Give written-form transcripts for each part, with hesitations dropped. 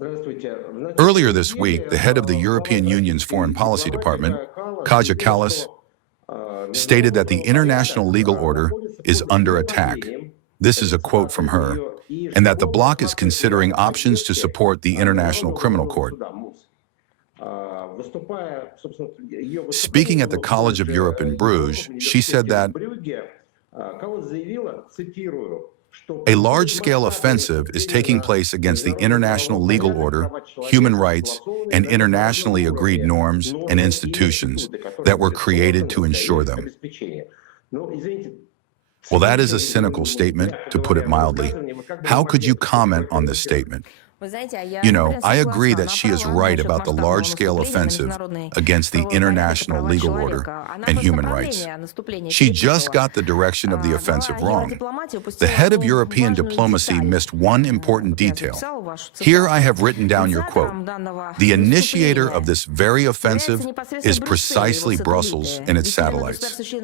Earlier this week, the head of the European Union's Foreign Policy Department, Kaja Kallas, stated that the international legal order is under attack. This is a quote from her, and that the bloc is considering options to support the International Criminal Court. Speaking at the College of Europe in Bruges, she said that a large-scale offensive is taking place against the international legal order, human rights, and internationally agreed norms and institutions that were created to ensure them. Well, that is a cynical statement, to put it mildly. How could you comment on this statement? You know, I agree that she is right about the large-scale offensive against the international legal order and human rights. She just got the direction of the offensive wrong. The head of European diplomacy missed one important detail. Here I have written down your quote. The initiator of this very offensive is precisely Brussels and its satellites.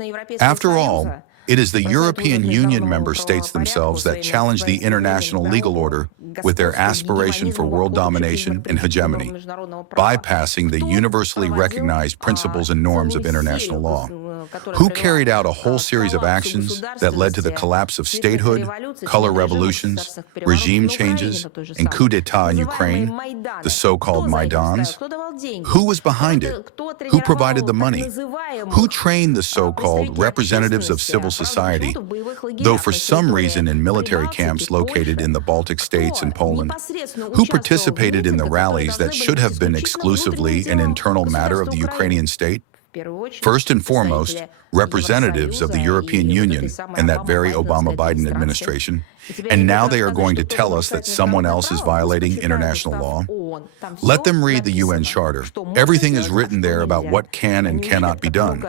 After all, it is the European Union member states themselves that challenge the international legal order with their aspiration for world domination and hegemony, bypassing the universally recognized principles and norms of international law. Who carried out a whole series of actions that led to the collapse of statehood, color revolutions, regime changes, and coup d'etat in Ukraine, the so-called Maidans? Who was behind it? Who provided the money? Who trained the so-called representatives of civil society, though for some reason in military camps located in the Baltic states and Poland? Who participated in the rallies that should have been exclusively an internal matter of the Ukrainian state? First and foremost, representatives of the European Union and that very Obama-Biden administration, and now they are going to tell us that someone else is violating international law? Let them read the UN Charter. Everything is written there about what can and cannot be done.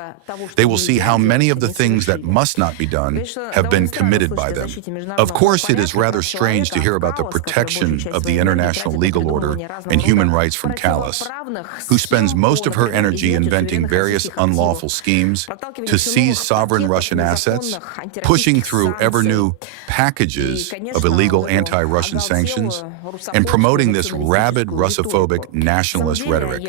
They will see how many of the things that must not be done have been committed by them. Of course, it is rather strange to hear about the protection of the international legal order and human rights from Kallas, who spends most of her energy inventing various unlawful schemes to seize sovereign Russian assets, pushing through ever-new packages of illegal anti-Russian sanctions, and promoting this rabid Russophobic nationalist rhetoric.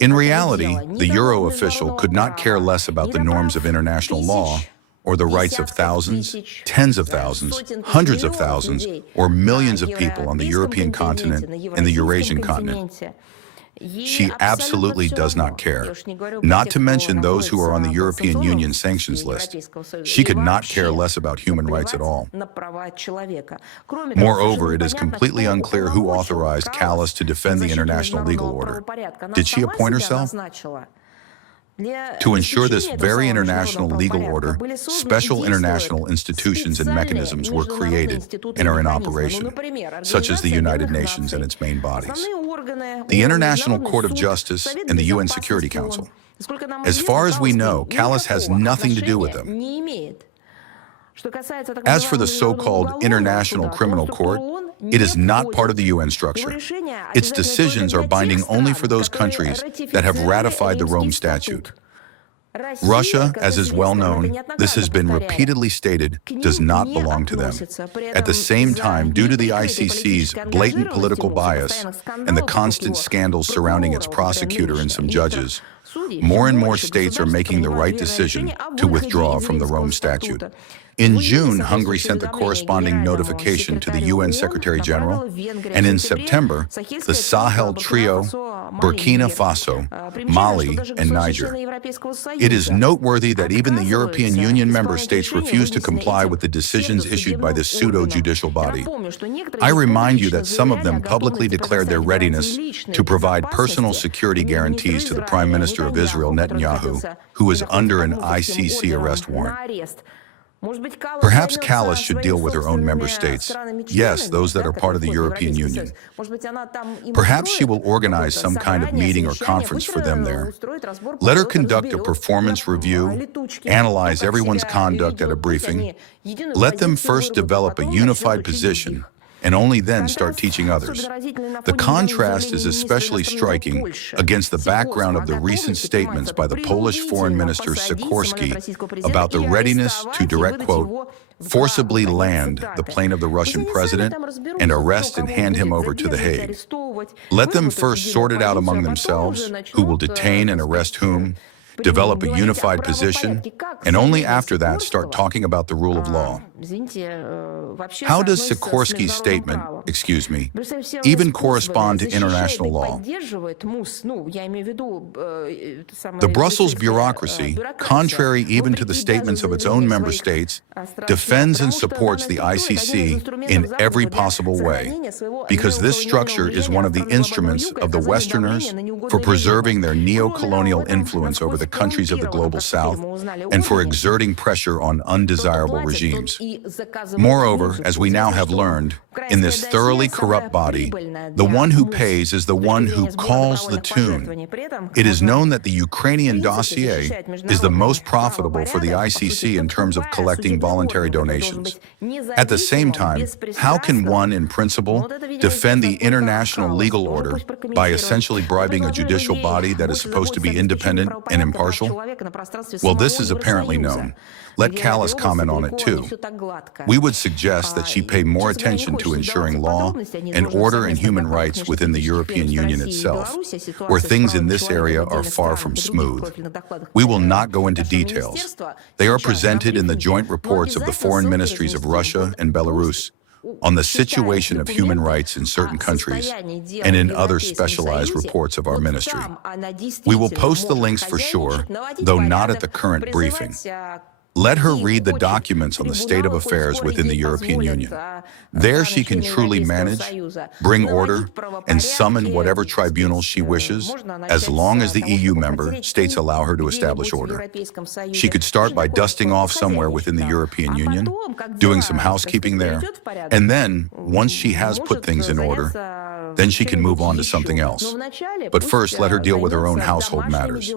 In reality, the Euro official could not care less about the norms of international law or the rights of thousands, tens of thousands, hundreds of thousands, or millions of people on the European continent and the Eurasian continent. She absolutely does not care, not to mention those who are on the European Union sanctions list. She could not care less about human rights at all. Moreover, it is completely unclear who authorized Kallas to defend the international legal order. Did she appoint herself? To ensure this very international legal order, special international institutions and mechanisms were created and are in operation, such as the United Nations and its main bodies, the International Court of Justice, and the UN Security Council. As far as we know, Kallas has nothing to do with them. As for the so-called International Criminal Court, it is not part of the UN structure. Its decisions are binding only for those countries that have ratified the Rome Statute. Russia, as is well known, this has been repeatedly stated, does not belong to them. At the same time, due to the ICC's blatant political bias and the constant scandals surrounding its prosecutor and some judges, more and more states are making the right decision to withdraw from the Rome Statute. In June, Hungary sent the corresponding notification to the UN Secretary General, and in September, the Sahel Trio, Burkina Faso, Mali, and Niger. It is noteworthy that even the European Union member states refuse to comply with the decisions issued by this pseudo-judicial body. I remind you that some of them publicly declared their readiness to provide personal security guarantees to the Prime Minister of Israel, Netanyahu, who is under an ICC arrest warrant. Perhaps Kallas should deal with her own member states. Yes, those that are part of the European Union. Perhaps she will organize some kind of meeting or conference for them there. Let her conduct a performance review, analyze everyone's conduct at a briefing. Let them first develop a unified position, and only then start teaching others. The contrast is especially striking against the background of the recent statements by the Polish Foreign Minister Sikorski about the readiness to, direct quote, forcibly land the plane of the Russian president and arrest and hand him over to The Hague. Let them first sort it out among themselves, who will detain and arrest whom, develop a unified position, and only after that start talking about the rule of law. How does Sikorsky's statement, even correspond to international law? The Brussels bureaucracy, contrary even to the statements of its own member states, defends and supports the ICC in every possible way, because this structure is one of the instruments of the Westerners for preserving their neo-colonial influence over the countries of the global South and for exerting pressure on undesirable regimes. Moreover, as we now have learned, in this thoroughly corrupt body, the one who pays is the one who calls the tune. It is known that the Ukrainian dossier is the most profitable for the ICC in terms of collecting voluntary donations. At the same time, how can one, in principle, defend the international legal order by essentially bribing a judicial body that is supposed to be independent and impartial? Well, this is apparently known. Let Kallas comment on it too. We would suggest that she pay more attention to ensuring law and order and human rights within the European Union itself, where things in this area are far from smooth. We will not go into details. They are presented in the joint reports of the foreign ministries of Russia and Belarus on the situation of human rights in certain countries and in other specialized reports of our ministry. We will post the links for sure, though not at the current briefing. Let her read the documents on the state of affairs within the European Union. There she can truly manage, bring order, and summon whatever tribunals she wishes, as long as the EU member states allow her to establish order. She could start by dusting off somewhere within the European Union, doing some housekeeping there, and then, once she has put things in order, then she can move on to something else. But first, let her deal with her own household matters.